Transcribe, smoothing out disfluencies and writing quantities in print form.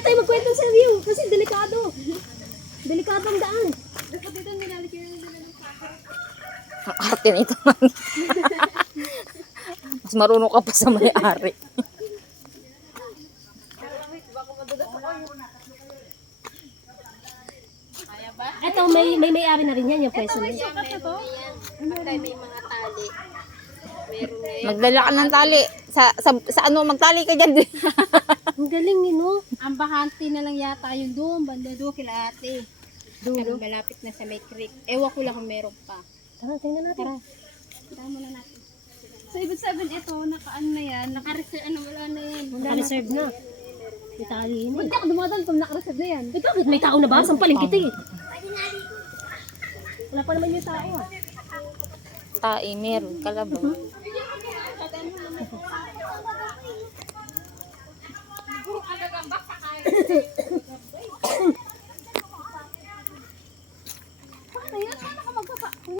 mamaya tayo magkwento sa view kasi delikado. Delikado ang daan. Dapat dito nilalagyan nila ng kakar. Ang arte nito. Mas marunong ka pa sa may-ari. Ito, may-ari na rin yan yung pwesto niya. Sukat na to? Pagka may mga tali. Meron ngayon. Magdala ka ng tali. Sa ano, magtali ka dyan. Ang galing yun, no? Ang bahante na lang yata yung doon, banda doon kila ate. Doon, malapit na sa may creek. Ewan ko lang kung meron pa. Tara, tingnan natin. Tara muna natin. So, ibig sabihin ito, naka-ano na yan, naka-reserve, ano, wala na yan. Naka-reserve na. May tali yun eh. Hindi ako dumadaan kung naka-reserve na yan. Eh, bakit? May tao na ba? Sampaling kita eh. Wala pa naman yung tao ah. Tae, meron. Kalabaw.